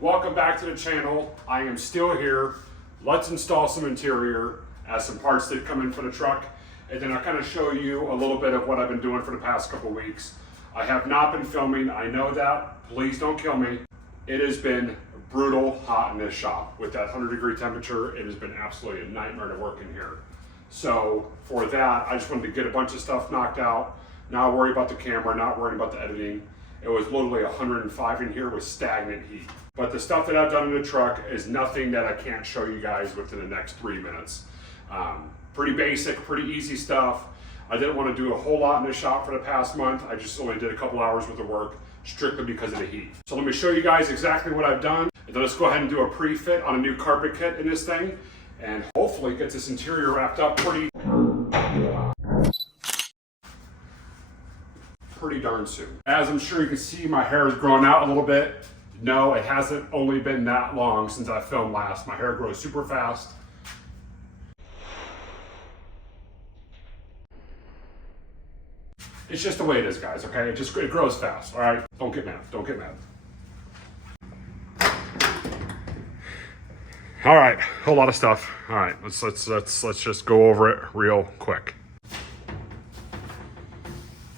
welcome back to the channel. I am still here. Let's install some interior as some parts did come in for the truck, and then I'll kind of show you a little bit of what I've been doing for the past couple weeks. I have not been filming, I know that. Please don't kill me. It has been brutal hot in this shop. With that 100-degree temperature, it has been absolutely a nightmare to work in here. So for that, I just wanted to get a bunch of stuff knocked out, not worry about the camera, not worry about the editing. It was literally 105 in here with stagnant heat. But the stuff that I've done in the truck is nothing that I can't show you guys within the next 3 minutes. Pretty basic, pretty easy stuff. I didn't want to do a whole lot in the shop for the past month. I just only did a couple hours worth of work strictly because of the heat. So let me show you guys exactly what I've done. And then let's go ahead and do a pre-fit on a new carpet kit in this thing, and hopefully get this interior wrapped up pretty darn soon. As I'm sure you can see, my hair is growing out a little bit. No, it hasn't only been that long since I filmed last. My hair grows super fast. It's just the way it is, guys, okay? It grows fast, all right? Don't get mad, don't get mad. All right, whole lot of stuff. All right, let's just go over it real quick.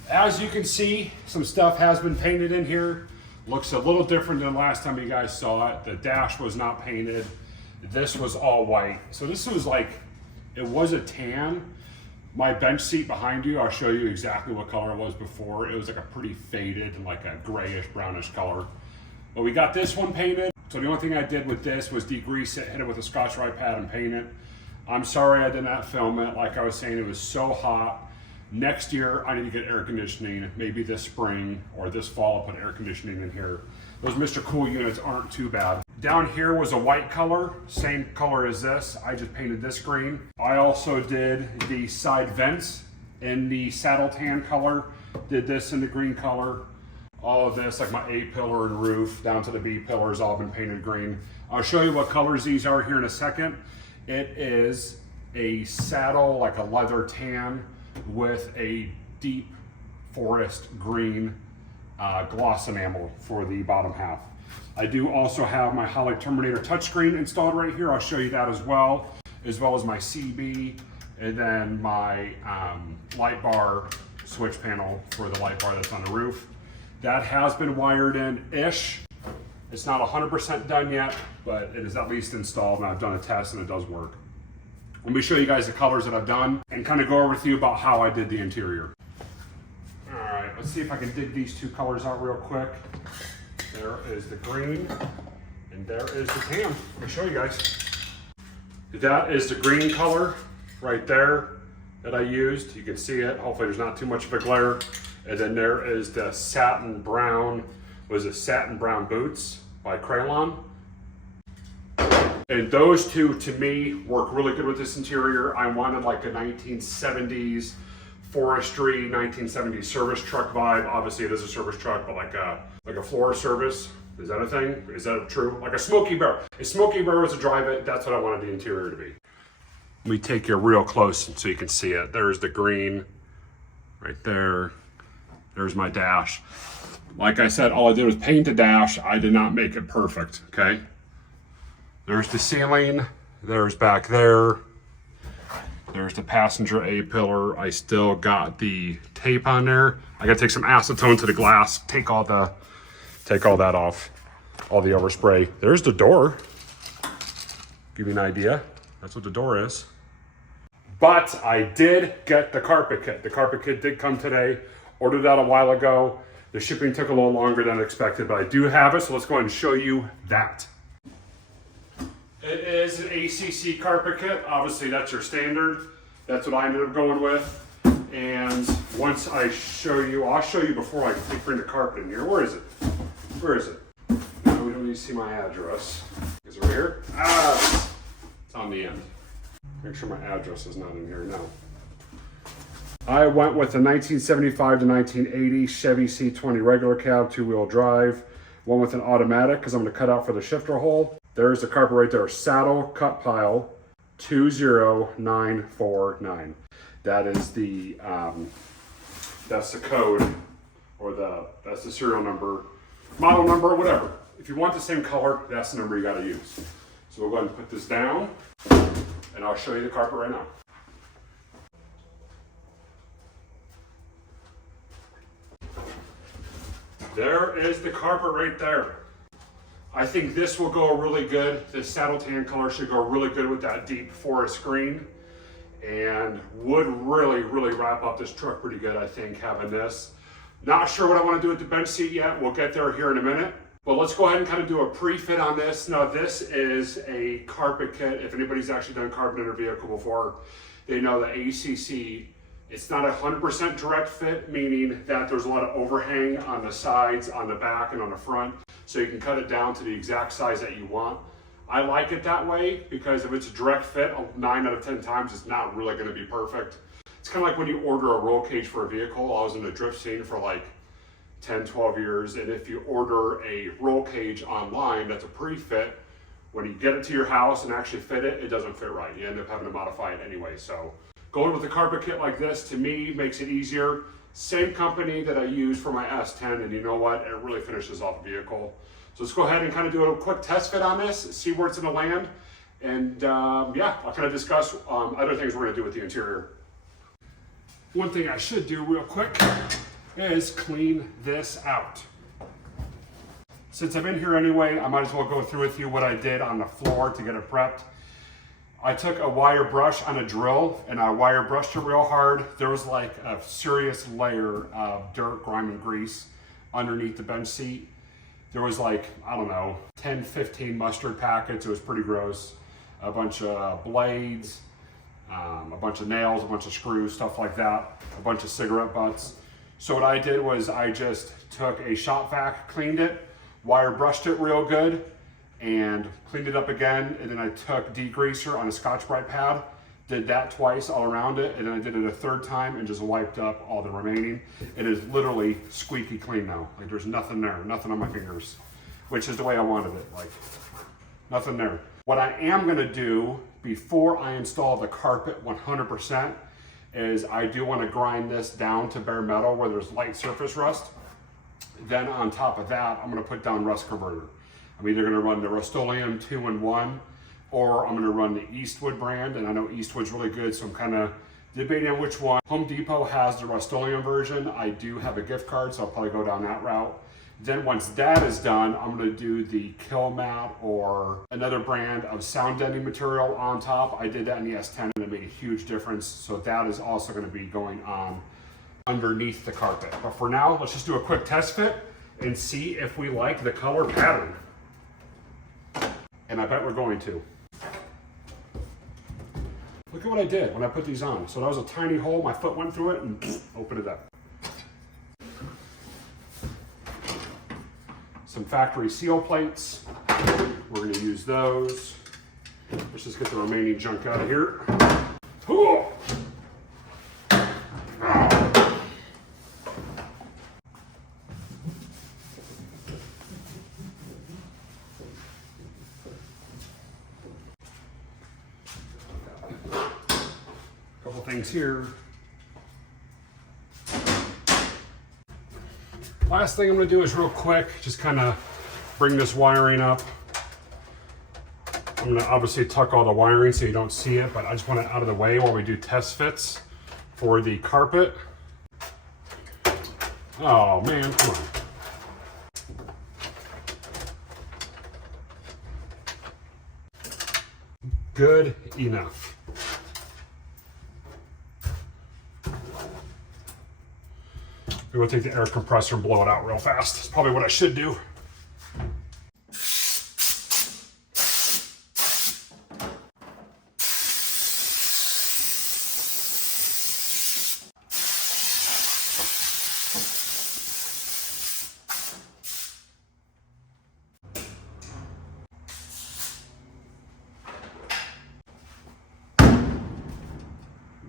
As you can see, some stuff has been painted in here. Looks a little different than last time you guys saw it. The dash was not painted. This was all white. So this was like, it was a tan. My bench seat behind you, I'll show you exactly what color it was before. It was like a pretty faded, like a grayish, brownish color. But we got this one painted. So the only thing I did with this was degrease it, hit it with a Scotch-Brite pad and paint it. I'm sorry I did not film it. Like I was saying, it was so hot. Next year, I need to get air conditioning. Maybe this spring or this fall, I'll put air conditioning in here. Those Mr. Cool units aren't too bad. Down here was a white color, same color as this. I just painted this green. I also did the side vents in the saddle tan color. Did this in the green color. All of this, like my A pillar and roof down to the B pillars, all been painted green. I'll show you what colors these are here in a second. It is a saddle, like a leather tan, with a deep forest green gloss enamel for the bottom half. I do also have my Holly Terminator touchscreen installed right here. I'll show you that as well as my CB, and then my light bar switch panel for the light bar that's on the roof. That has been wired in-ish. It's not 100% done yet, but it is at least installed, and I've done a test and it does work. Let me show you guys the colors that I've done and kind of go over with you about how I did the interior. All right, let's see if I can dig these two colors out real quick. There is the green and there is the tan. Let me show you guys. That is the green color right there that I used. You can see it. Hopefully there's not too much of a glare. And then there is the satin brown, was it satin brown boots by Crayon. And those two, to me, work really good with this interior. I wanted like a 1970s forestry, 1970s service truck vibe. Obviously it is a service truck, but like a floor service. Is that a thing? Is that true? Like a Smokey Bear. If Smokey Bear was to drive it, that's what I wanted the interior to be. Let me take you real close so you can see it. There's the green right there. There's my dash. Like I said, all I did was paint the dash. I did not make it perfect, okay? There's the ceiling. There's back there. There's the passenger A-pillar. I still got the tape on there. I gotta take some acetone to the glass, take all that off, all the overspray. There's the door. Give you an idea. That's what the door is. But I did get the carpet kit. The carpet kit did come today. Ordered that a while ago. The shipping took a little longer than expected, but I do have it, so let's go ahead and show you that. It is an ACC Carpet Kit. Obviously, that's your standard. That's what I ended up going with. And once I show you, I'll show you before I bring the carpet in here. Where is it? Where is it? Now we don't need to see my address. Is it right here? Ah, it's on the end. Make sure my address is not in here. No. I went with a 1975 to 1980 Chevy C20 regular cab, 2-wheel drive. One with an automatic because I'm going to cut out for the shifter hole. There's the carpet right there. Saddle cut pile 20949. That is the that's the code, or that's the serial number, model number, whatever. if you want the same color, that's the number you gotta use. So we'll go ahead and put this down, and I'll show you the carpet right now. There is the carpet right there. I think this will go really good. This saddle tan color should go really good with that deep forest green, and would really, really wrap up this truck pretty good, I think, having this. Not sure what I want to do with the bench seat yet. We'll get there here in a minute. But let's go ahead and kind of do a pre-fit on this. Now, this is a carpet kit. If anybody's actually done carpet in their vehicle before, they know that ACC, it's not a 100% direct fit, meaning that there's a lot of overhang on the sides, on the back, and on the front. So you can cut it down to the exact size that you want. I like it that way because if it's a direct fit, 9 out of 10 times, it's not really going to be perfect. It's kind of like when you order a roll cage for a vehicle. I was in the drift scene for like 10, 12 years. And if you order a roll cage online that's a pre-fit, when you get it to your house and actually fit it, it doesn't fit right. You end up having to modify it anyway. So going with a carpet kit like this, to me, makes it easier. Same company that I use for my S10, and you know what? It really finishes off the vehicle. So let's go ahead and kind of do a quick test fit on this, see where it's gonna land. And yeah, I'll kind of discuss other things we're gonna do with the interior. One thing I should do real quick is clean this out. Since I'm in here anyway, I might as well go through with you what I did on the floor to get it prepped. I took a wire brush on a drill and I wire brushed it real hard. There was like a serious layer of dirt, grime, and grease underneath the bench seat. There was like, I don't know, 10, 15 mustard packets. It was pretty gross. A bunch of blades, a bunch of nails, a bunch of screws, stuff like that, a bunch of cigarette butts. So what I did was I just took a shop vac, cleaned it, wire brushed it real good, and cleaned it up again. And then I took degreaser on a Scotch-Brite pad, did that twice all around it, and then I did it a third time and just wiped up all the remaining. It is literally squeaky clean now. Like there's nothing there, nothing on my fingers, which is the way I wanted it, like nothing there. What I am gonna do before I install the carpet 100% is I do wanna grind this down to bare metal where there's light surface rust. Then on top of that, I'm gonna put down rust converter. I'm either gonna run the Rust-Oleum 2-in-1, or I'm gonna run the Eastwood brand, and I know Eastwood's really good, so I'm kinda debating on which one. Home Depot has the Rust-Oleum version. I do have a gift card, so I'll probably go down that route. Then once that is done, I'm gonna do the Kill Mat or another brand of sound deadening material on top. I did that in the S10 and it made a huge difference. So that is also gonna be going on underneath the carpet. But for now, let's just do a quick test fit and see if we like the color pattern. And I bet we're going to. Look at what I did when I put these on. So that was a tiny hole, my foot went through it and opened it up. Some factory seal plates. We're going to use those. Let's just get the remaining junk out of here. Couple things here. Last thing I'm going to do is real quick, just kind of bring this wiring up. I'm going to obviously tuck all the wiring so you don't see it, but I just want it out of the way while we do test fits for the carpet. Oh man, come on. Good enough. Maybe we'll take the air compressor and blow it out real fast. That's probably what I should do.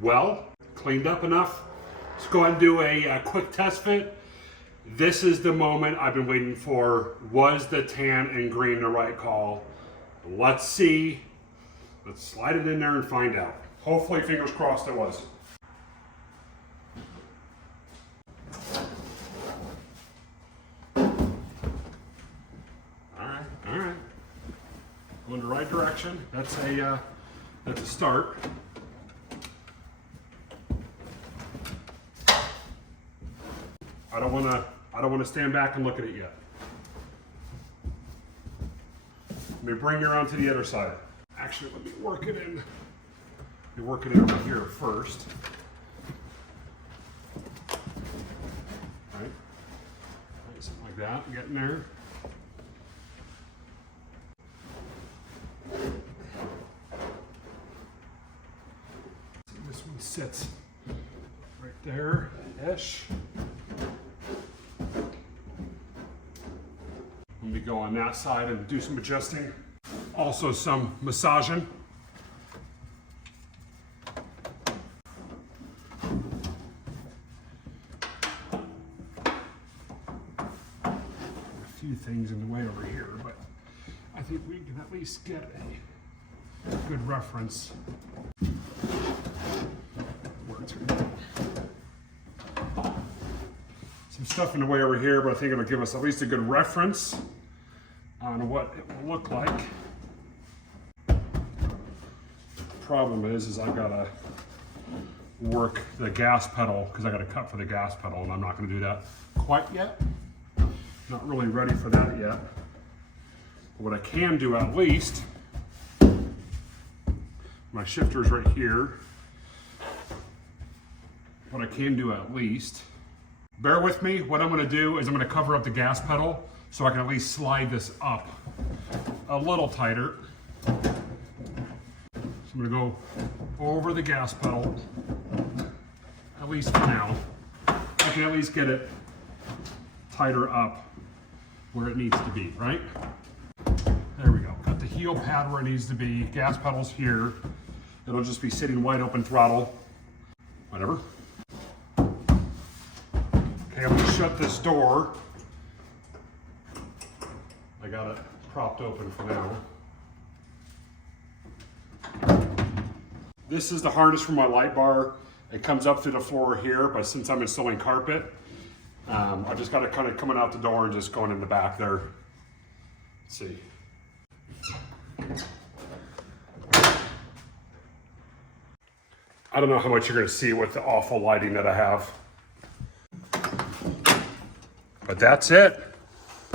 Well, cleaned up enough. Let's go ahead and do a quick test fit. This is the moment I've been waiting for. Was the tan and green the right call? Let's see. Let's slide it in there and find out. Hopefully, fingers crossed, it was. All going the right direction. That's a start. I don't want to stand back and look at it yet. Let me bring you around to the other side. Actually, let me work it in. Let me work it in over here first. All right. Something like that, getting there. This one sits right there-ish. Let me go on that side and do some adjusting. Also some massaging. A few things in the way over here, but I think we can at least get a good reference where it's going to go. Some stuff in the way over here, but I think it'll give us at least a good reference on what it will look like. Problem is I've got to work the gas pedal because I got to cut for the gas pedal, and I'm not going to do that quite yet. Not really ready for that yet. But what I can do at least, my shifter's right here. What I can do at least, bear with me, what I'm going to do is I'm going to cover up the gas pedal so I can at least slide this up a little tighter. So I'm going to go over the gas pedal, at least for now. I can at least get it tighter up where it needs to be, right? There we go. Got the heel pad where it needs to be. Gas pedal's here. It'll just be sitting wide open throttle. Whatever. Okay, I'm gonna shut this door. I got it propped open for now. This is the harness for my light bar. It comes up through the floor here, but since I'm installing carpet, I just got it kind of coming out the door and just going in the back there. Let's see. I don't know how much you're gonna see with the awful lighting that I have. But that's it.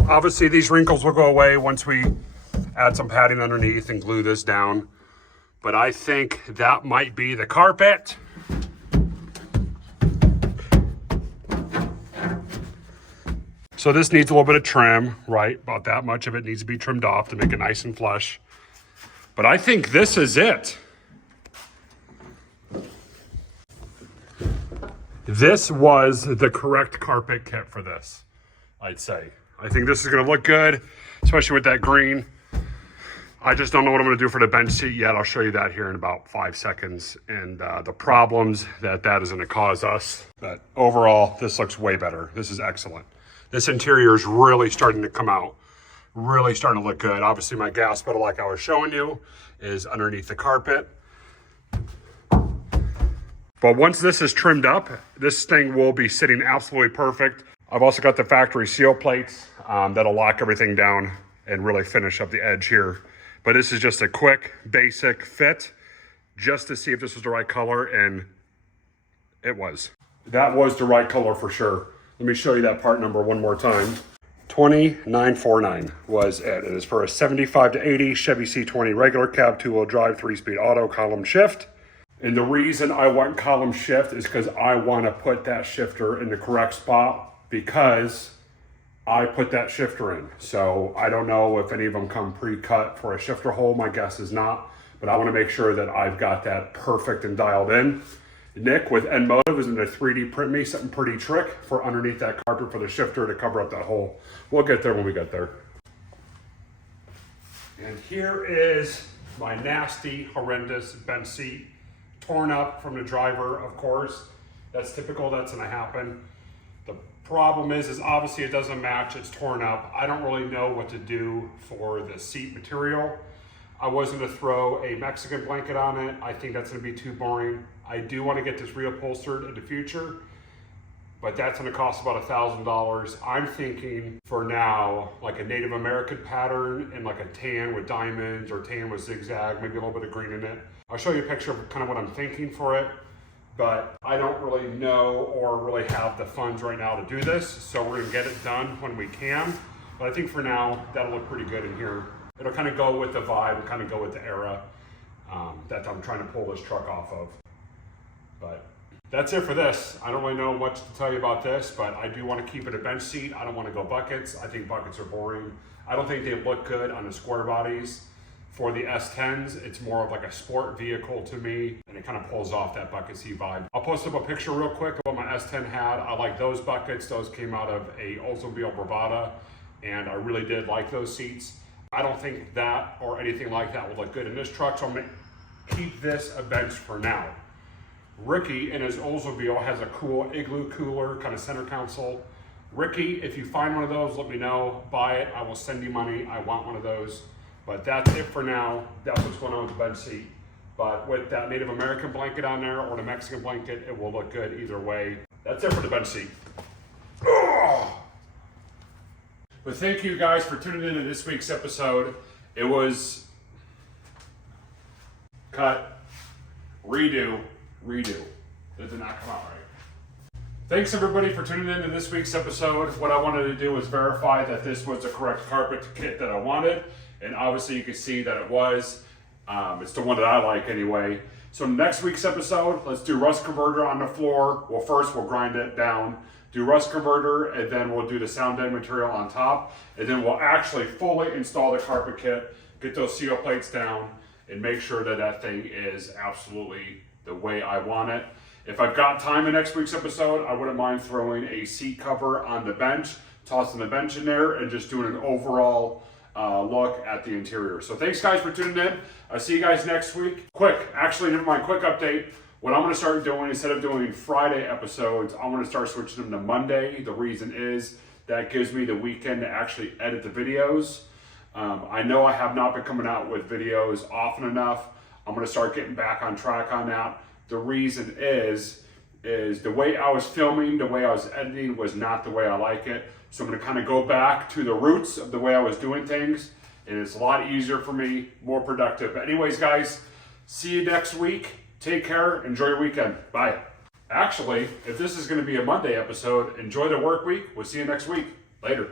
Obviously these wrinkles will go away once we add some padding underneath and glue this down. But I think that might be the carpet. So this needs a little bit of trim, right? About that much of it needs to be trimmed off to make it nice and flush. But I think this is it. This was the correct carpet kit for this, I'd say. I think this is gonna look good, especially with that green. I just don't know what I'm gonna do for the bench seat yet. I'll show you that here in about 5 seconds and the problems that is gonna cause us. But overall, this looks way better. This is excellent. This interior is really starting to come out, really starting to look good. Obviously my gas pedal, like I was showing you, is underneath the carpet. But once this is trimmed up, this thing will be sitting absolutely perfect. I've also got the factory seal plates that'll lock everything down and really finish up the edge here. But this is just a quick, basic fit just to see if this was the right color, and it was. That was the right color for sure. Let me show you that part number one more time. 20949 was it. It is for a 75 to 80 Chevy C20 regular cab, 2-wheel drive, 3-speed auto, column shift. And the reason I want column shift is because I want to put that shifter in the correct spot because I put that shifter in. So I don't know if any of them come pre-cut for a shifter hole. My guess is not, but I want to make sure that I've got that perfect and dialed in. Nick with N-Motive is going to 3D print me something pretty trick for underneath that carpet for the shifter to cover up that hole. We'll get there when we get there. And here is my nasty, horrendous bench seat. Torn up from the driver, of course. That's typical, that's gonna happen. The problem is obviously it doesn't match, it's torn up. I don't really know what to do for the seat material. I was gonna throw a Mexican blanket on it. I think that's gonna be too boring. I do wanna get this reupholstered in the future, but that's gonna cost about $1,000. I'm thinking for now, like a Native American pattern and like a tan with diamonds or tan with zigzag, maybe a little bit of green in it. I'll show you a picture of kind of what I'm thinking for it, but I don't really know or really have the funds right now to do this, so we're gonna get it done when we can. But I think for now, that'll look pretty good in here. It'll kind of go with the vibe, and kind of go with the era that I'm trying to pull this truck off of. But that's it for this. I don't really know much to tell you about this, but I do want to keep it a bench seat. I don't want to go buckets. I think buckets are boring. I don't think they look good on the square bodies. For the S10s, it's more of like a sport vehicle to me, and it kind of pulls off that bucket seat vibe. I'll post up a picture real quick of what my S10 had. I like those buckets. Those came out of a Oldsmobile Bravada, and I really did like those seats. I don't think that or anything like that would look good in this truck, so I'm gonna keep this a bench for now. Ricky in his Oldsmobile has a cool igloo cooler, kind of center console. Ricky, if you find one of those, let me know. Buy it, I will send you money. I want one of those. But that's it for now. That's what's going on with the bench seat. But with that Native American blanket on there or the Mexican blanket, it will look good either way. That's it for the bench seat. But thank you guys for tuning in to this week's episode. It was cut, redo. That did not come out right. Thanks everybody for tuning in to this week's episode. What I wanted to do was verify that this was the correct carpet kit that I wanted. And obviously you can see that it was. It's the one that I like anyway. So next week's episode, let's do rust converter on the floor. Well, first we'll grind it down, do rust converter, and then we'll do the sound dead material on top. And then we'll actually fully install the carpet kit, get those seal plates down, and make sure that that thing is absolutely the way I want it. If I've got time in next week's episode, I wouldn't mind throwing a seat cover on the bench, tossing the bench in there, and just doing an overall look at the interior. So thanks guys for tuning in. I'll see you guys next week. Quick update. What I'm going to start doing, instead of doing Friday episodes, I'm going to start switching them to Monday. The reason is that gives me the weekend to actually edit the videos. I know I have not been coming out with videos often enough. I'm going to start getting back on track on that. The reason is the way I was filming, the way I was editing was not the way I like it. So I'm going to kind of go back to the roots of the way I was doing things, and it's a lot easier for me, more productive. But anyways, guys, see you next week. Take care. Enjoy your weekend. Bye. Actually, if this is going to be a Monday episode, enjoy the work week. We'll see you next week. Later.